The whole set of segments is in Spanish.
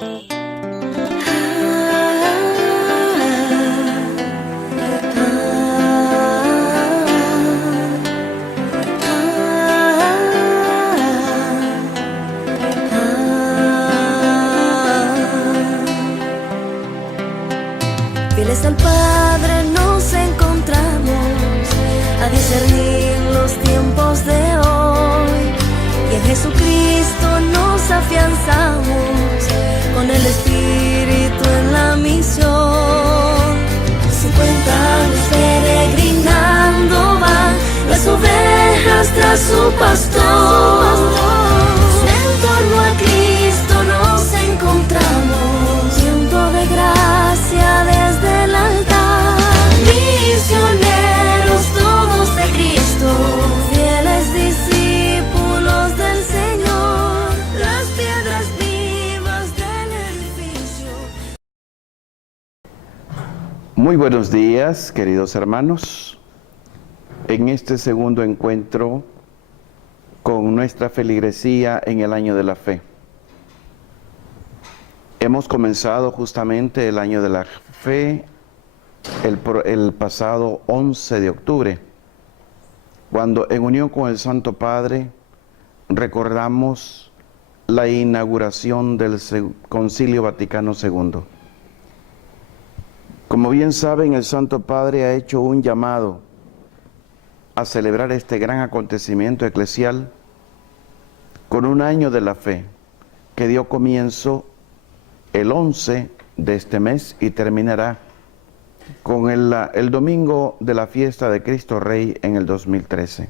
Fieles al Padre nos encontramos a discernir los tiempos de hoy, y en Jesucristo nos afianzamos con el Espíritu en la misión. 50 años peregrinando van las ovejas tras su pastor. En torno a Cristo nos encontramos, tiempo de gracia desde el altar. Misioneros todos de Cristo, fieles discípulos del Señor, las piedras vivas del edificio. Muy buenos días, queridos hermanos. En este segundo encuentro con nuestra feligresía en el año de la fe. Hemos comenzado justamente el año de la fe el pasado 11 de octubre, cuando en unión con el Santo Padre recordamos la inauguración del Concilio Vaticano II. Como bien saben, el Santo Padre ha hecho un llamado a celebrar este gran acontecimiento eclesial con un año de la fe que dio comienzo el 11 de este mes y terminará con el domingo de la fiesta de Cristo Rey en el 2013.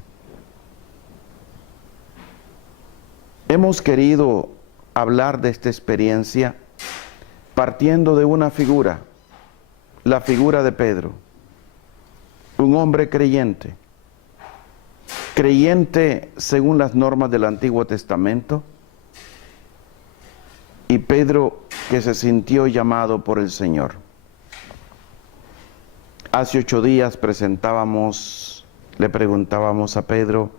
Hemos querido hablar de esta experiencia partiendo de una figura, la figura de Pedro, un hombre creyente según las normas del Antiguo Testamento, y Pedro que se sintió llamado por el Señor. Hace 8 días le preguntábamos a Pedro,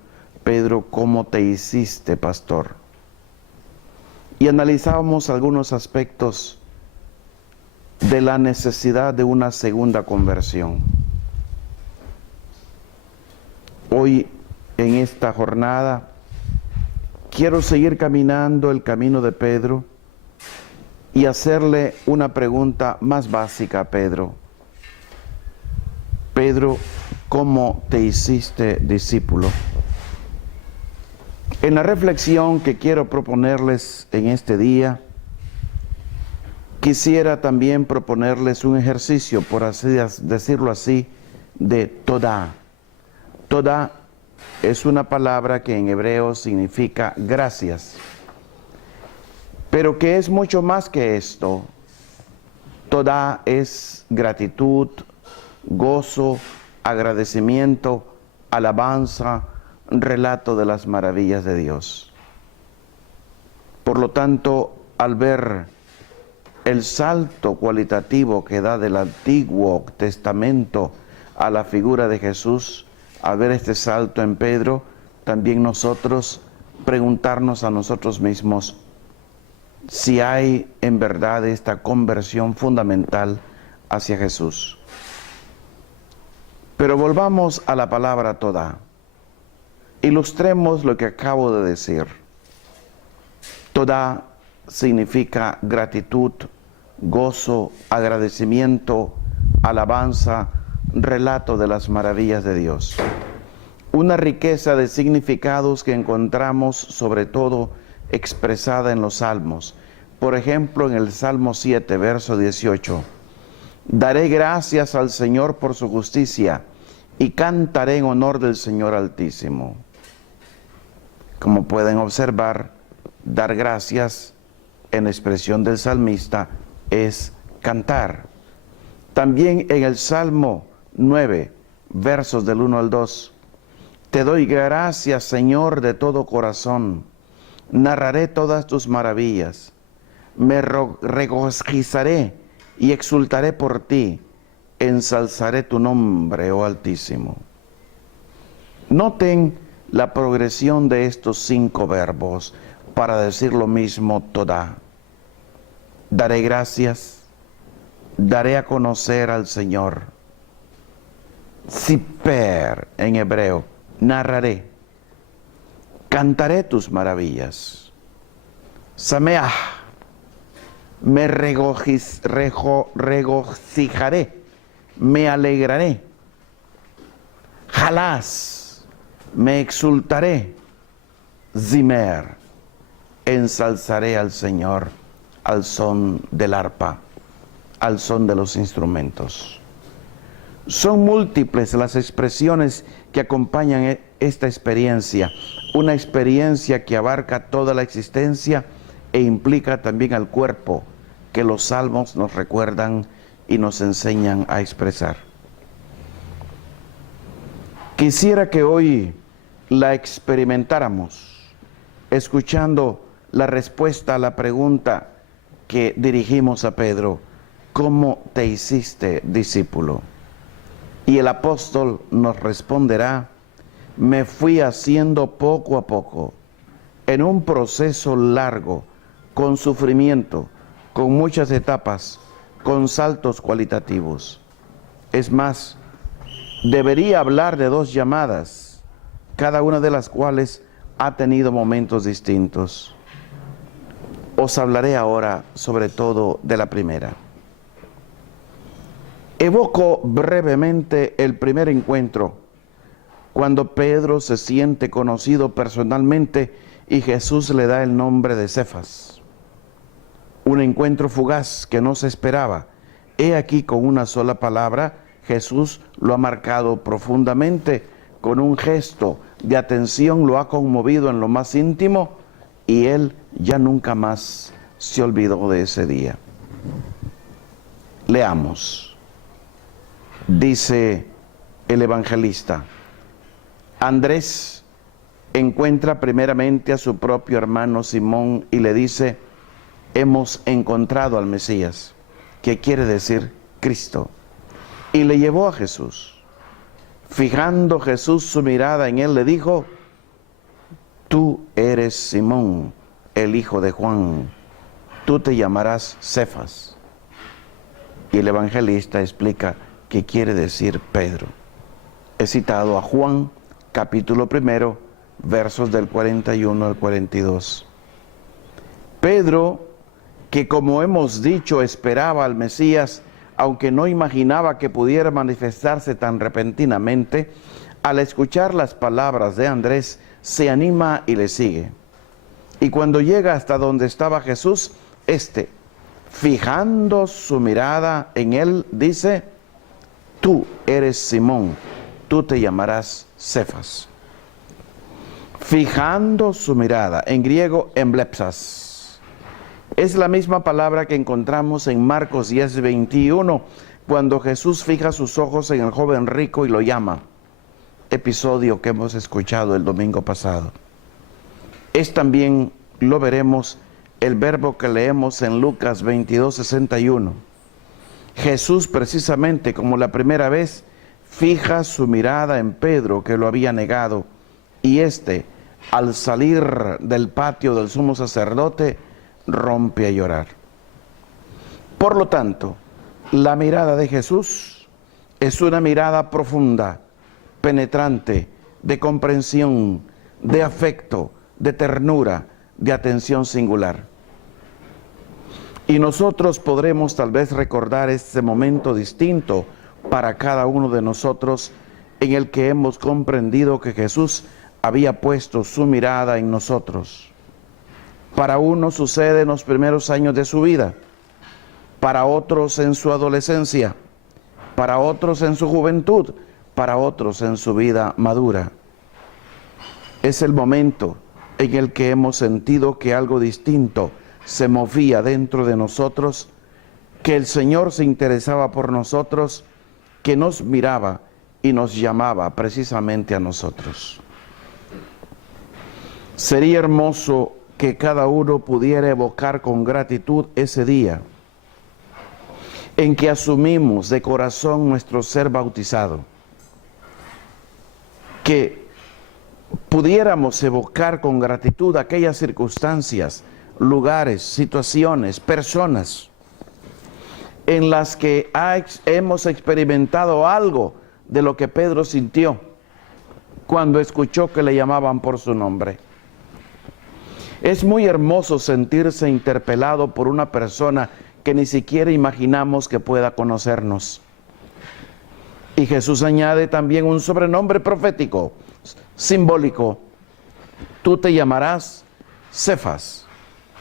¿cómo te hiciste pastor? Y analizábamos algunos aspectos de la necesidad de una segunda conversión. Hoy, en esta jornada, quiero seguir caminando el camino de Pedro y hacerle una pregunta más básica a Pedro. Pedro, ¿cómo te hiciste discípulo? En la reflexión que quiero proponerles en este día, quisiera también proponerles un ejercicio, por así decirlo así, de Todá. Todá es una palabra que en hebreo significa gracias, pero que es mucho más que esto. Todá es gratitud, gozo, agradecimiento, alabanza, relato de las maravillas de Dios. Por lo tanto, al ver el salto cualitativo que da del Antiguo Testamento a la figura de Jesús, al ver este salto en Pedro, también nosotros preguntarnos a nosotros mismos si hay en verdad esta conversión fundamental hacia Jesús. Pero volvamos a la palabra Todá. Ilustremos lo que acabo de decir. Todá significa gratitud, gozo, agradecimiento, alabanza, relato de las maravillas de Dios. Una riqueza de significados que encontramos sobre todo expresada en los salmos. Por ejemplo, en el Salmo 7, verso 18. Daré gracias al Señor por su justicia y cantaré en honor del Señor Altísimo. Como pueden observar, dar gracias en expresión del salmista es cantar. También en el Salmo 9, versos del 1 al 2. Te doy gracias, Señor, de todo corazón. Narraré todas tus maravillas. Me regocijaré y exultaré por ti. Ensalzaré tu nombre, oh Altísimo. Noten la progresión de estos 5 verbos para decir lo mismo Todá. Daré gracias, daré a conocer al Señor. Siper en hebreo, narraré, cantaré tus maravillas. Sameah, me regocijaré, me alegraré. Jalás, me exultaré. Zimer, ensalzaré al Señor al son del arpa, al son de los instrumentos. Son múltiples las expresiones que acompañan esta experiencia, una experiencia que abarca toda la existencia e implica también al cuerpo, que los salmos nos recuerdan y nos enseñan a expresar. Quisiera que hoy la experimentáramos, escuchando la respuesta a la pregunta que dirigimos a Pedro: ¿cómo te hiciste discípulo? Y el apóstol nos responderá: me fui haciendo poco a poco, en un proceso largo, con sufrimiento, con muchas etapas, con saltos cualitativos. Es más, debería hablar de 2 llamadas, cada una de las cuales ha tenido momentos distintos. Os hablaré ahora sobre todo de la primera. Evoco brevemente el primer encuentro, cuando Pedro se siente conocido personalmente y Jesús le da el nombre de Cefas. Un encuentro fugaz que no se esperaba. He aquí, con una sola palabra, Jesús lo ha marcado profundamente, con un gesto de atención lo ha conmovido en lo más íntimo, y él ya nunca más se olvidó de ese día. Leamos. Dice el evangelista: Andrés encuentra primeramente a su propio hermano Simón y le dice: hemos encontrado al Mesías, que quiere decir Cristo, y le llevó a Jesús. Fijando Jesús su mirada en él, le dijo: tú eres Simón, el hijo de Juan, tú te llamarás Cefas. Y el evangelista explica qué quiere decir Pedro. He citado a Juan, capítulo 1, versos del 41 al 42. Pedro, que como hemos dicho esperaba al Mesías, aunque no imaginaba que pudiera manifestarse tan repentinamente, al escuchar las palabras de Andrés, se anima y le sigue. Y cuando llega hasta donde estaba Jesús, fijando su mirada en él, dice: tú eres Simón, tú te llamarás Cefas. Fijando su mirada, en griego emblepsas. Es la misma palabra que encontramos en Marcos 10:21, cuando Jesús fija sus ojos en el joven rico y lo llama. Episodio que hemos escuchado el domingo pasado. Es también, lo veremos, el verbo que leemos en Lucas 22:61. Jesús, precisamente como la primera vez, fija su mirada en Pedro, que lo había negado, y al salir del patio del sumo sacerdote, rompe a llorar. Por lo tanto, la mirada de Jesús es una mirada profunda, penetrante, de comprensión, de afecto, de ternura, de atención singular. Y nosotros podremos tal vez recordar este momento distinto para cada uno de nosotros, en el que hemos comprendido que Jesús había puesto su mirada en nosotros. Para unos sucede en los primeros años de su vida, para otros en su adolescencia, para otros en su juventud, para otros en su vida madura. Es el momento en el que hemos sentido que algo distinto se movía dentro de nosotros, que el Señor se interesaba por nosotros, que nos miraba y nos llamaba precisamente a nosotros. Sería hermoso que cada uno pudiera evocar con gratitud ese día en que asumimos de corazón nuestro ser bautizado, que pudiéramos evocar con gratitud aquellas circunstancias, lugares, situaciones, personas en las que hemos experimentado algo de lo que Pedro sintió cuando escuchó que le llamaban por su nombre. Es muy hermoso sentirse interpelado por una persona que ni siquiera imaginamos que pueda conocernos. Y Jesús añade también un sobrenombre profético, simbólico. Tú te llamarás Cefas,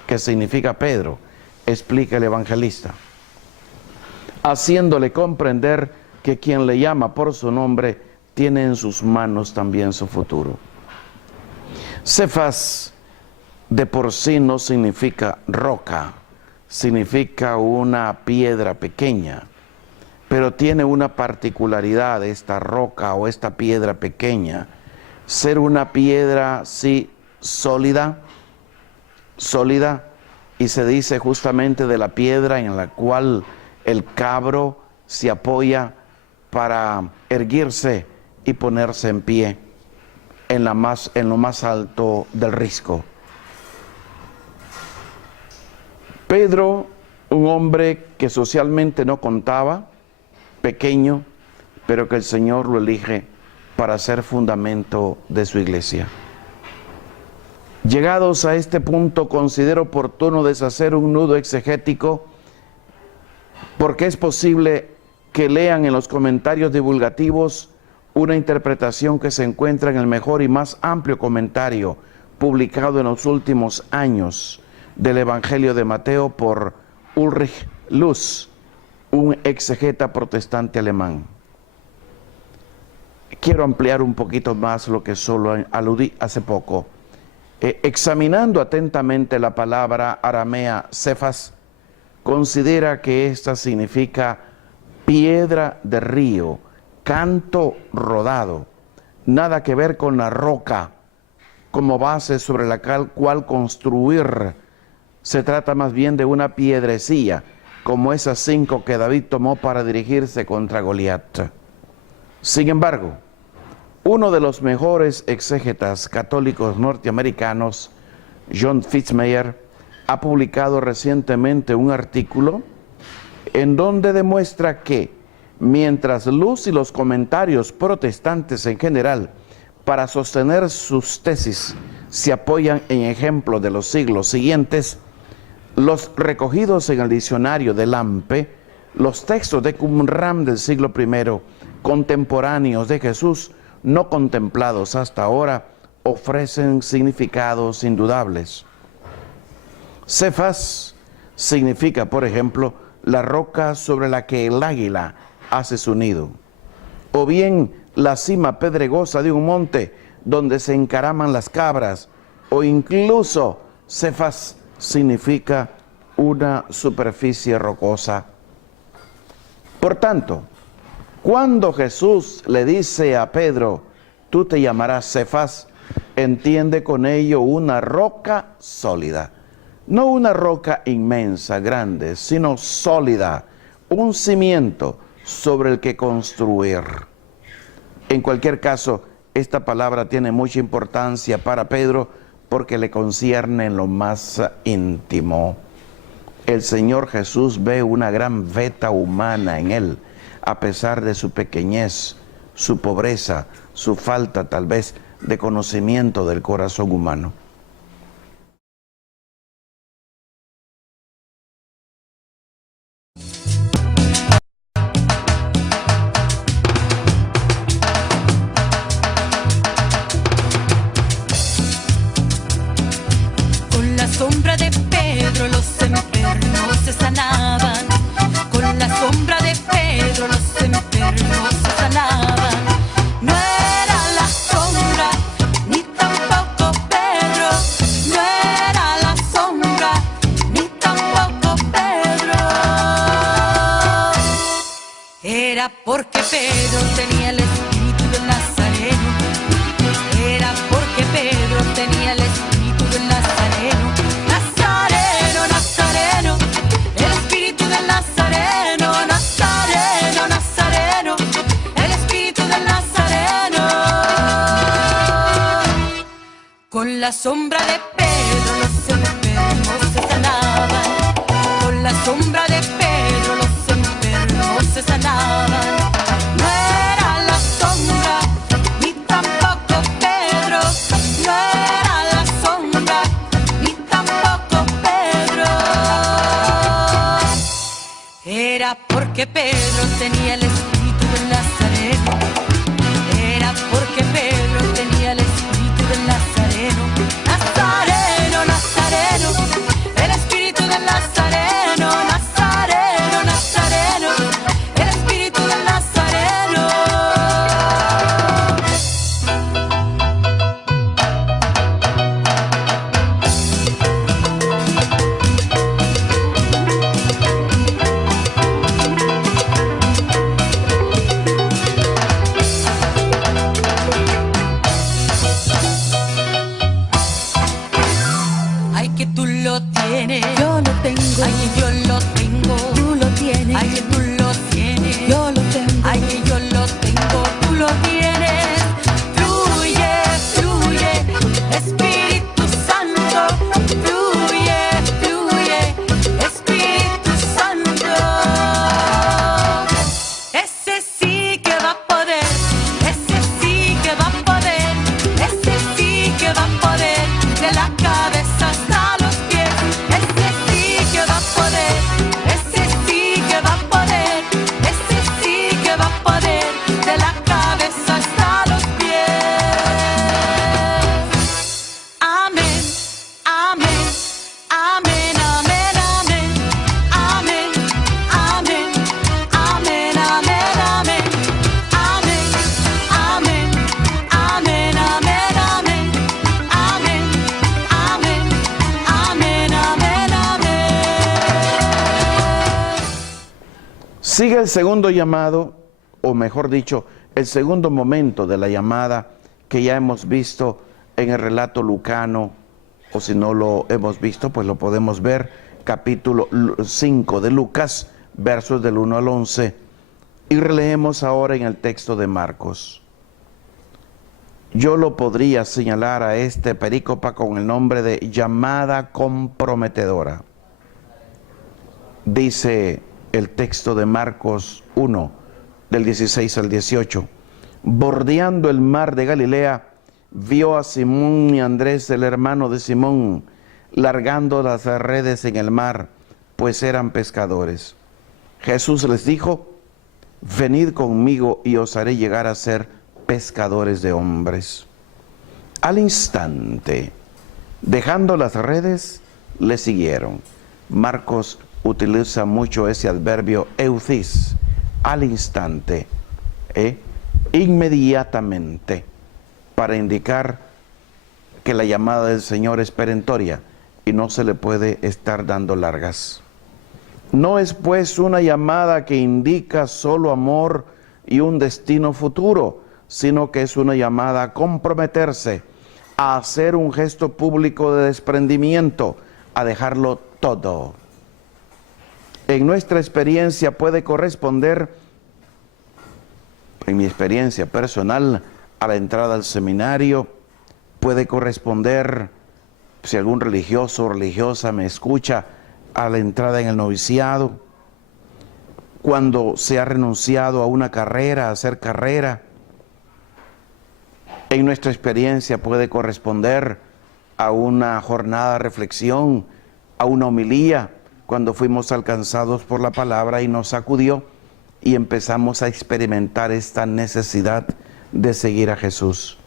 que significa Pedro, explica el evangelista, haciéndole comprender que quien le llama por su nombre tiene en sus manos también su futuro. Cefas de por sí no significa roca, significa una piedra pequeña, pero tiene una particularidad esta roca o esta piedra pequeña, ser una piedra sí sólida, y se dice justamente de la piedra en la cual el cabro se apoya para erguirse y ponerse en pie en lo más alto del risco. Pedro, un hombre que socialmente no contaba, pequeño, pero que el Señor lo elige para ser fundamento de su iglesia. Llegados a este punto, considero oportuno deshacer un nudo exegético, porque es posible que lean en los comentarios divulgativos una interpretación que se encuentra en el mejor y más amplio comentario publicado en los últimos años del Evangelio de Mateo por Ulrich Luz, un exegeta protestante alemán. Quiero ampliar un poquito más lo que solo aludí hace poco. Examinando atentamente la palabra aramea Cefas, considera que esta significa piedra de río, canto rodado, nada que ver con la roca como base sobre la cual construir. Se trata más bien de una piedrecilla, como esas 5 que David tomó para dirigirse contra Goliat. Sin embargo, uno de los mejores exégetas católicos norteamericanos, John Fitzmayer, ha publicado recientemente un artículo en donde demuestra que, mientras Luz y los comentarios protestantes en general, para sostener sus tesis, se apoyan en ejemplos de los siglos siguientes, los recogidos en el diccionario de Lampe, los textos de Qumran del siglo I, contemporáneos de Jesús, no contemplados hasta ahora, ofrecen significados indudables. Cefas significa, por ejemplo, la roca sobre la que el águila hace su nido, o bien la cima pedregosa de un monte donde se encaraman las cabras, o incluso Cefas significa una superficie rocosa. Por tanto, cuando Jesús le dice a Pedro, tú te llamarás Cefas, entiende con ello una roca sólida. No una roca inmensa, grande, sino sólida, un cimiento sobre el que construir. En cualquier caso, esta palabra tiene mucha importancia para Pedro porque le concierne en lo más íntimo. El Señor Jesús ve una gran veta humana en él, a pesar de su pequeñez, su pobreza, su falta tal vez de conocimiento del corazón humano. Con la sombra de Pedro los enfermos se sanaban. Con la sombra de Pedro los enfermos se sanaban. No era la sombra, ni tampoco Pedro. No era la sombra, ni tampoco Pedro. Era porque Pedro tenía el espíritu del Nazareno. Era porque Pedro tenía el espíritu del Nazareno. Nazareno, Nazareno, el espíritu del Nazareno. Nazareno, Nazareno, el espíritu del Nazareno. Con la sombra de Pedro los enfermos se sanaban. Con la sombra de Pedro los enfermos Era porque Pedro tenía el espíritu del Nazareno. Era porque Pedro tenía el espíritu del Nazareno. Nazareno, Nazareno, el espíritu del Nazareno. Nazareno, Nazareno, el espíritu del Nazareno. Ay, que tú lo tienes, Yo lo tengo, ay, que yo lo tengo, tú lo tienes, ay, que tú lo tienes, yo lo tengo. ay, que yo lo tengo, tú lo tienes. Fluye, fluye, Espíritu Santo, fluye, fluye, Espíritu Santo. Ese sí que va a poder, ese sí que va a poder, ese sí que va a poder, de la cabeza hasta los pies. Ese sí que va a poder, ese sí que va a poder, ese sí que va a poder, de la cabeza hasta los pies. Amén, amén, amén, amén, amén, amén, amén, amén, amén, amén, amén, amén, amén, amén, amén, amén, amén, amén, amén. Sigue el segundo llamado, o mejor dicho, el segundo momento de la llamada que ya hemos visto en el relato lucano, o si no lo hemos visto, pues lo podemos ver, capítulo 5 de Lucas, versos del 1 al 11, y releemos ahora en el texto de Marcos. Yo lo podría señalar a este perícopa con el nombre de llamada comprometedora. Dice el texto de Marcos 1, del 16 al 18. Bordeando el mar de Galilea, vio a Simón y Andrés, el hermano de Simón, largando las redes en el mar, pues eran pescadores. Jesús les dijo: venid conmigo y os haré llegar a ser pescadores de hombres. Al instante, dejando las redes, le siguieron. Marcos utiliza mucho ese adverbio euthys, al instante, inmediatamente, para indicar que la llamada del Señor es perentoria y no se le puede estar dando largas. No es pues una llamada que indica solo amor y un destino futuro, sino que es una llamada a comprometerse, a hacer un gesto público de desprendimiento, a dejarlo todo. En nuestra experiencia puede corresponder, en mi experiencia personal, a la entrada al seminario, puede corresponder, si algún religioso o religiosa me escucha, a la entrada en el noviciado, cuando se ha renunciado a una carrera, a hacer carrera. En nuestra experiencia puede corresponder a una jornada de reflexión, a una homilía, cuando fuimos alcanzados por la palabra y nos sacudió y empezamos a experimentar esta necesidad de seguir a Jesús.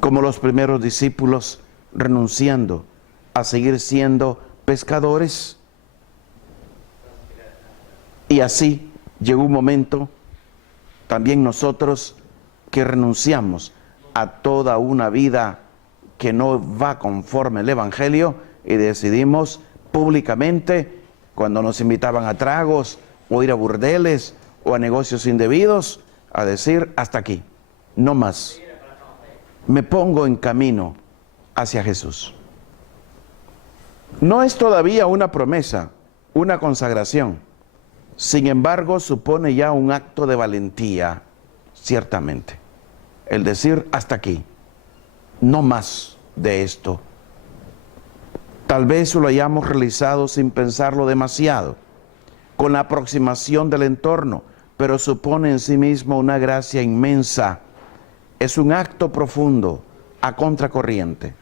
Como los primeros discípulos, renunciando a seguir siendo pescadores. Y así llegó un momento, también nosotros, que renunciamos a toda una vida que no va conforme el Evangelio y decidimos públicamente, cuando nos invitaban a tragos o ir a burdeles o a negocios indebidos, a decir: hasta aquí, no más. Me pongo en camino hacia Jesús. No es todavía una promesa, una consagración. Sin embargo, supone ya un acto de valentía, ciertamente. El decir: hasta aquí, no más de esto. Tal vez lo hayamos realizado sin pensarlo demasiado, con la aproximación del entorno, pero supone en sí mismo una gracia inmensa. Es un acto profundo, a contracorriente.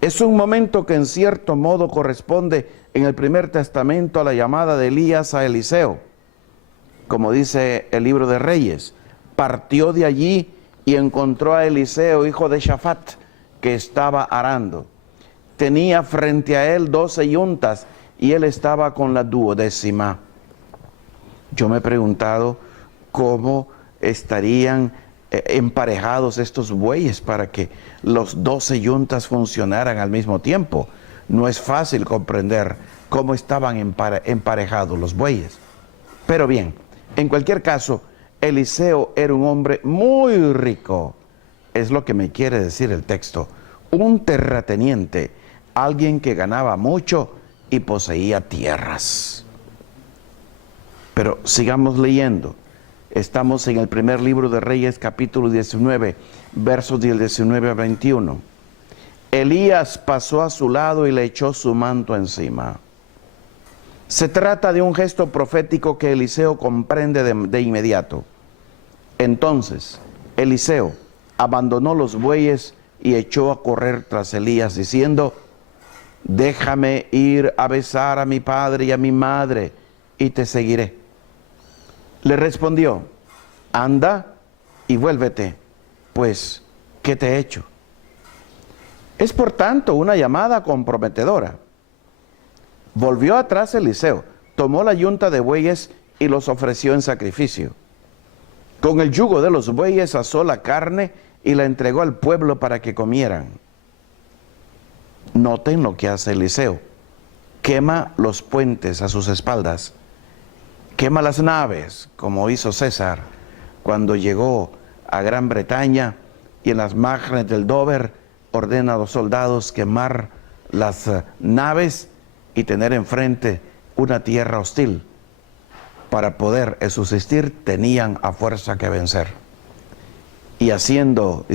Es un momento que en cierto modo corresponde en el Primer Testamento a la llamada de Elías a Eliseo. Como dice el libro de Reyes, partió de allí y encontró a Eliseo, hijo de Shafat, que estaba arando. Tenía frente a él 12 yuntas y él estaba con la 12ª. Yo me he preguntado cómo estarían emparejados estos bueyes para que los 12 yuntas funcionaran al mismo tiempo. No es fácil comprender cómo estaban emparejados los bueyes. Pero bien, en cualquier caso, Eliseo era un hombre muy rico. Es lo que me quiere decir el texto. Un terrateniente, alguien que ganaba mucho y poseía tierras. Pero sigamos leyendo. Estamos en el primer libro de Reyes, capítulo 19, versos del 19 a 21. Elías pasó a su lado y le echó su manto encima. Se trata de un gesto profético que Eliseo comprende de inmediato. Entonces, Eliseo abandonó los bueyes y echó a correr tras Elías, diciendo: déjame ir a besar a mi padre y a mi madre, y te seguiré. Le respondió: anda y vuélvete, pues, ¿qué te he hecho? Es por tanto una llamada comprometedora. Volvió atrás Eliseo, tomó la yunta de bueyes y los ofreció en sacrificio. Con el yugo de los bueyes asó la carne y la entregó al pueblo para que comieran. Noten lo que hace Eliseo. Quema los puentes a sus espaldas. Quema las naves, como hizo César cuando llegó a Gran Bretaña, y en las márgenes del Dover ordena a los soldados quemar las naves y tener enfrente una tierra hostil. Para poder subsistir tenían a fuerza que vencer. Y siendo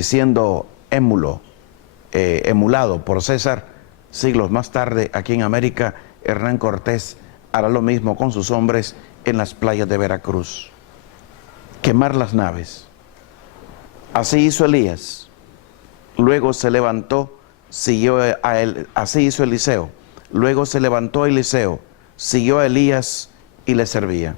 emulado por César, siglos más tarde aquí en América, Hernán Cortés hará lo mismo con sus hombres en las playas de Veracruz. Quemar las naves. Así hizo Elías. Luego se levantó, siguió a él. Así hizo Eliseo. Luego se levantó Eliseo, siguió a Elías y le servía.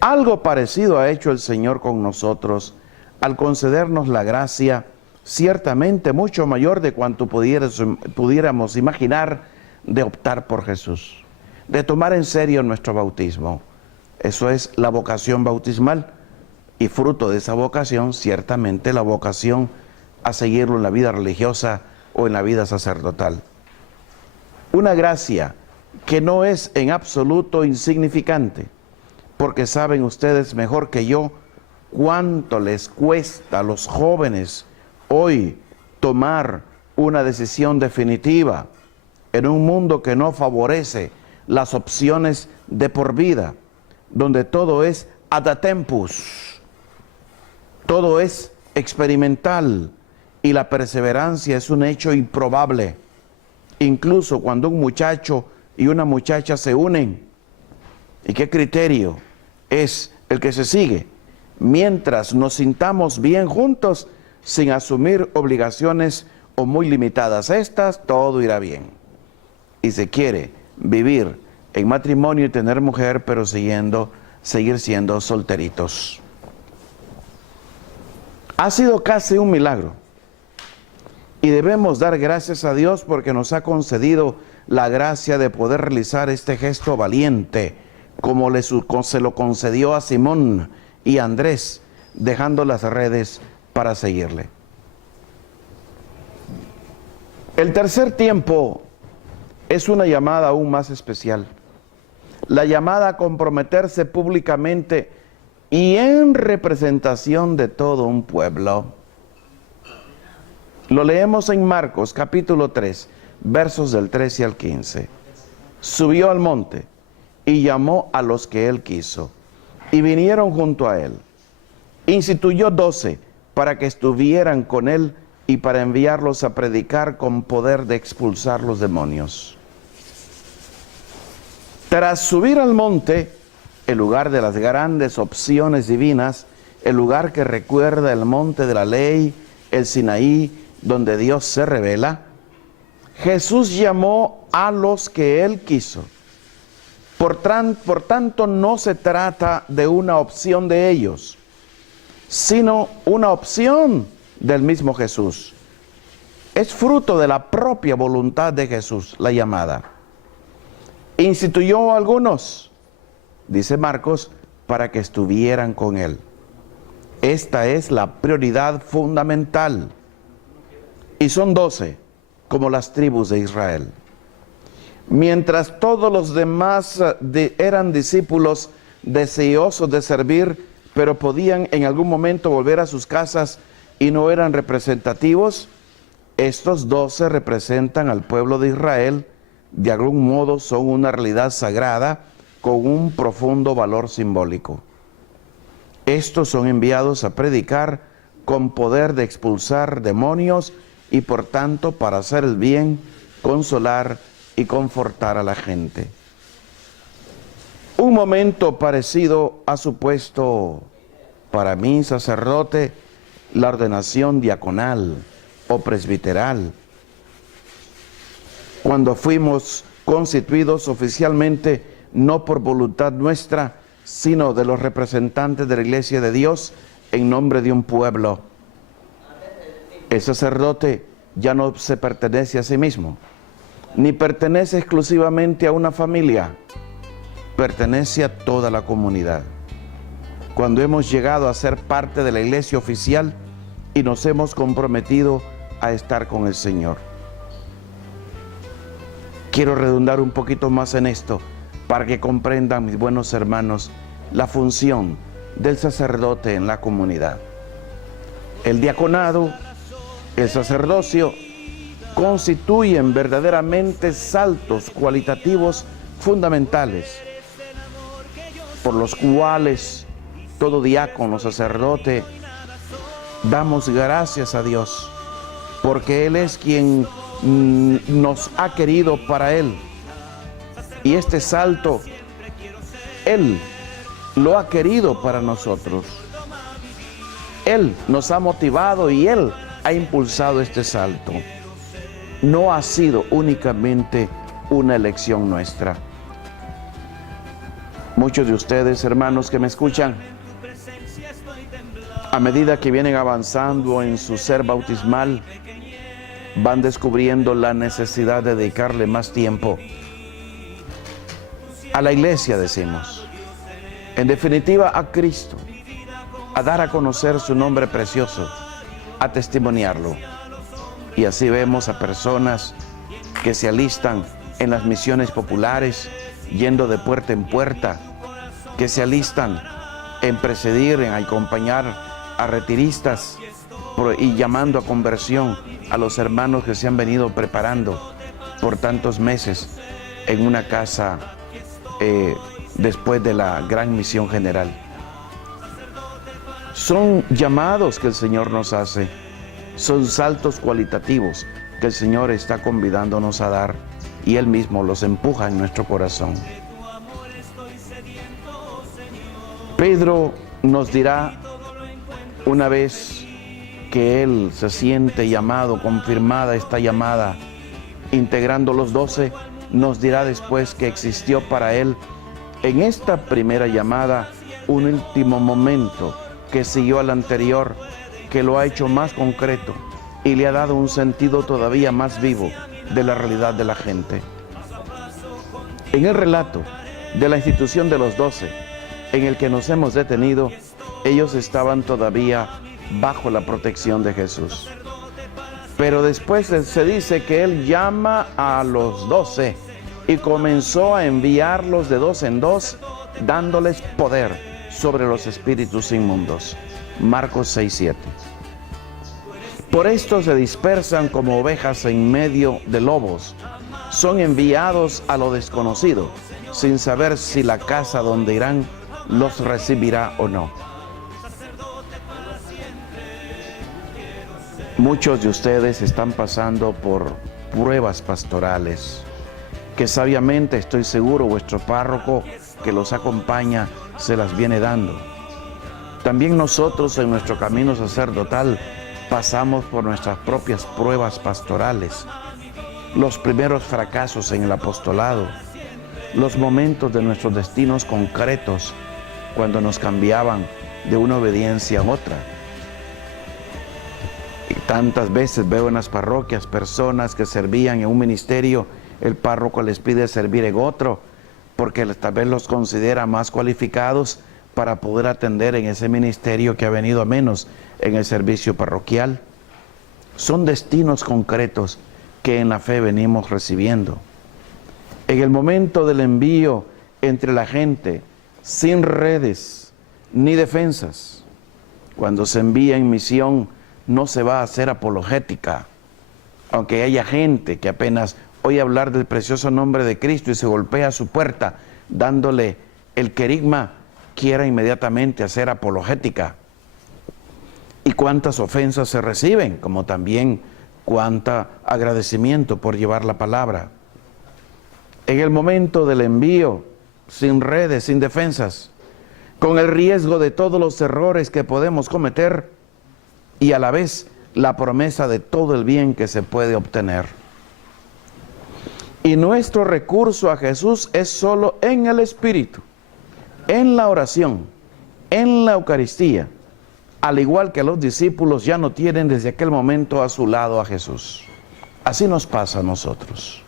Algo parecido ha hecho el Señor con nosotros al concedernos la gracia, ciertamente mucho mayor de cuanto pudiéramos imaginar, de optar por Jesús, de tomar en serio nuestro bautismo. Eso es la vocación bautismal, y fruto de esa vocación, ciertamente la vocación a seguirlo en la vida religiosa o en la vida sacerdotal. Una gracia que no es en absoluto insignificante, porque saben ustedes mejor que yo cuánto les cuesta a los jóvenes hoy tomar una decisión definitiva en un mundo que no favorece las opciones de por vida, donde todo es ad tempus, todo es experimental y la perseverancia es un hecho improbable. Incluso cuando un muchacho y una muchacha se unen, ¿y qué criterio es el que se sigue? Mientras nos sintamos bien juntos, sin asumir obligaciones o muy limitadas estas, todo irá bien. Y se quiere vivir en matrimonio y tener mujer, pero seguir siendo solteritos. Ha sido casi un milagro. Y debemos dar gracias a Dios porque nos ha concedido la gracia de poder realizar este gesto valiente, como se lo concedió a Simón y a Andrés, dejando las redes para seguirle. El tercer tiempo es una llamada aún más especial. La llamada a comprometerse públicamente y en representación de todo un pueblo. Lo leemos en Marcos capítulo 3, versos del 13 al 15. Subió al monte y llamó a los que él quiso, y vinieron junto a él. Instituyó 12 para que estuvieran con él y para enviarlos a predicar con poder de expulsar los demonios. Tras subir al monte, el lugar de las grandes opciones divinas, el lugar que recuerda el monte de la ley, el Sinaí, donde Dios se revela, Jesús llamó a los que Él quiso. Por tanto, no se trata de una opción de ellos, sino una opción del mismo Jesús. Es fruto de la propia voluntad de Jesús, la llamada. Instituyó a algunos, dice Marcos, para que estuvieran con Él. Esta es la prioridad fundamental. Y son 12, como las tribus de Israel. Mientras todos los demás eran discípulos deseosos de servir, pero podían en algún momento volver a sus casas y no eran representativos, estos 12 representan al pueblo de Israel. De algún modo son una realidad sagrada con un profundo valor simbólico. Estos son enviados a predicar con poder de expulsar demonios y por tanto para hacer el bien, consolar y confortar a la gente. Un momento parecido ha supuesto para mí, sacerdote, la ordenación diaconal o presbiteral. Cuando fuimos constituidos oficialmente, no por voluntad nuestra, sino de los representantes de la Iglesia de Dios, en nombre de un pueblo. El sacerdote ya no se pertenece a sí mismo, ni pertenece exclusivamente a una familia, pertenece a toda la comunidad. Cuando hemos llegado a ser parte de la iglesia oficial y nos hemos comprometido a estar con el Señor. Quiero redundar un poquito más en esto para que comprendan, mis buenos hermanos, la función del sacerdote en la comunidad. El diaconado, el sacerdocio, constituyen verdaderamente saltos cualitativos fundamentales, por los cuales todo diácono, sacerdote, damos gracias a Dios, porque Él es quien nos ha querido para Él. Y este salto, Él lo ha querido para nosotros. Él nos ha motivado y Él ha impulsado este salto. No ha sido únicamente una elección nuestra. Muchos de ustedes, hermanos que me escuchan, a medida que vienen avanzando en su ser bautismal, van descubriendo la necesidad de dedicarle más tiempo a la iglesia, decimos. En definitiva, a Cristo, a dar a conocer su nombre precioso, a testimoniarlo. Y así vemos a personas que se alistan en las misiones populares, yendo de puerta en puerta, que se alistan en presidir, en acompañar a retiristas y llamando a conversión a los hermanos que se han venido preparando por tantos meses en una casa después de la gran misión general. Son llamados que el Señor nos hace, son saltos cualitativos que el Señor está convidándonos a dar y Él mismo los empuja en nuestro corazón. Pedro nos dirá, una vez que él se siente llamado, confirmada esta llamada, integrando los 12, nos dirá después que existió para él en esta primera llamada un último momento que siguió al anterior, que lo ha hecho más concreto y le ha dado un sentido todavía más vivo de la realidad de la gente. En el relato de la institución de los 12, en el que nos hemos detenido, ellos estaban todavía bajo la protección de Jesús. Pero después se dice que Él llama a los 12 y comenzó a enviarlos de 2 en 2, dándoles poder sobre los espíritus inmundos. Marcos 6:7. Por esto se dispersan como ovejas en medio de lobos. Son enviados a lo desconocido, sin saber si la casa donde irán los recibirá o no. Muchos de ustedes están pasando por pruebas pastorales, que sabiamente, estoy seguro, vuestro párroco que los acompaña se las viene dando. También nosotros en nuestro camino sacerdotal pasamos por nuestras propias pruebas pastorales. los primeros fracasos en el apostolado, los momentos de nuestros destinos concretos cuando nos cambiaban de una obediencia a otra. Y tantas veces veo en las parroquias personas que servían en un ministerio, el párroco les pide servir en otro, porque tal vez los considera más cualificados para poder atender en ese ministerio que ha venido a menos en el servicio parroquial. Son destinos concretos que en la fe venimos recibiendo. En el momento del envío entre la gente, sin redes ni defensas, cuando se envía en misión, no se va a hacer apologética, aunque haya gente que apenas oye hablar del precioso nombre de Cristo y se golpea a su puerta dándole el querigma, quiera inmediatamente hacer apologética. Y cuántas ofensas se reciben, como también cuánto agradecimiento por llevar la palabra. En el momento del envío, sin redes, sin defensas, con el riesgo de todos los errores que podemos cometer y a la vez la promesa de todo el bien que se puede obtener. Y nuestro recurso a Jesús es solo en el Espíritu, en la oración, en la Eucaristía, al igual que los discípulos ya no tienen desde aquel momento a su lado a Jesús. Así nos pasa a nosotros.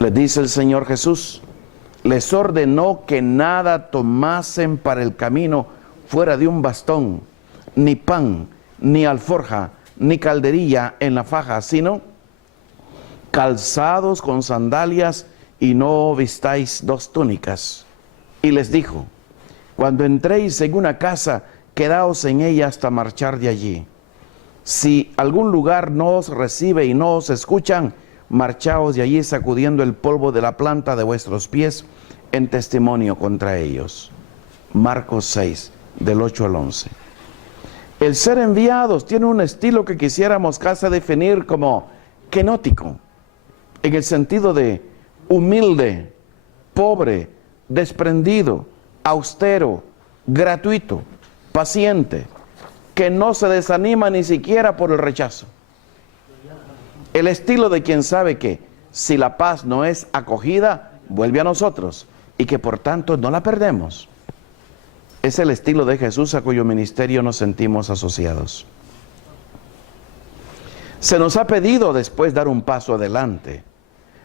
Les dice el Señor Jesús, les ordenó que nada tomasen para el camino fuera de un bastón, ni pan, ni alforja, ni calderilla en la faja, sino calzados con sandalias, y no vistáis 2 túnicas. Y les dijo, cuando entréis en una casa, quedaos en ella hasta marchar de allí. Si algún lugar no os recibe y no os escuchan, marchaos de allí sacudiendo el polvo de la planta de vuestros pies en testimonio contra ellos. Marcos 6, del 8 al 11. El ser enviados tiene un estilo que quisiéramos casi definir como kenótico, en el sentido de humilde, pobre, desprendido, austero, gratuito, paciente, que no se desanima ni siquiera por el rechazo. El estilo de quien sabe que si la paz no es acogida, vuelve a nosotros y que por tanto no la perdemos. Es el estilo de Jesús a cuyo ministerio nos sentimos asociados. Se nos ha pedido después dar un paso adelante.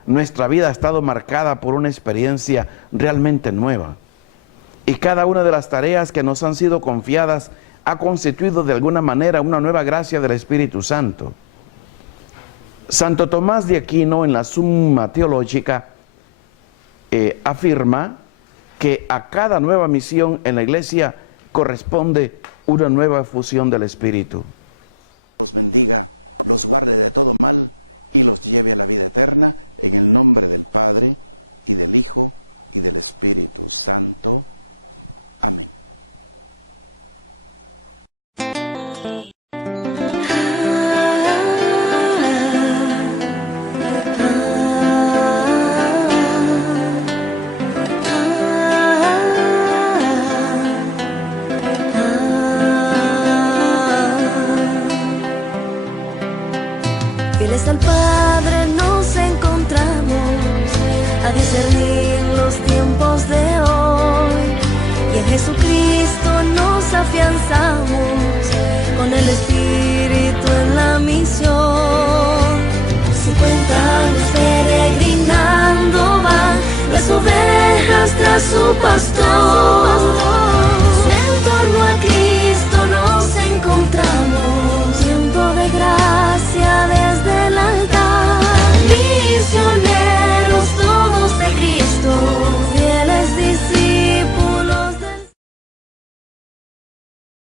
Nuestra vida ha estado marcada por una experiencia realmente nueva. Y cada una de las tareas que nos han sido confiadas ha constituido de alguna manera una nueva gracia del Espíritu Santo. Santo Tomás de Aquino, en la Summa Teológica, afirma que a cada nueva misión en la Iglesia corresponde una nueva efusión del Espíritu. Los bendiga, los guarde de todo mal y los lleve a la vida eterna, en el nombre del Padre, y del Hijo, y del Espíritu Santo. Amén. Fieles al Padre nos encontramos a discernir los tiempos de hoy, y en Jesucristo nos afianzamos con el Espíritu en la misión. 50 años peregrinando van las ovejas tras su pastor.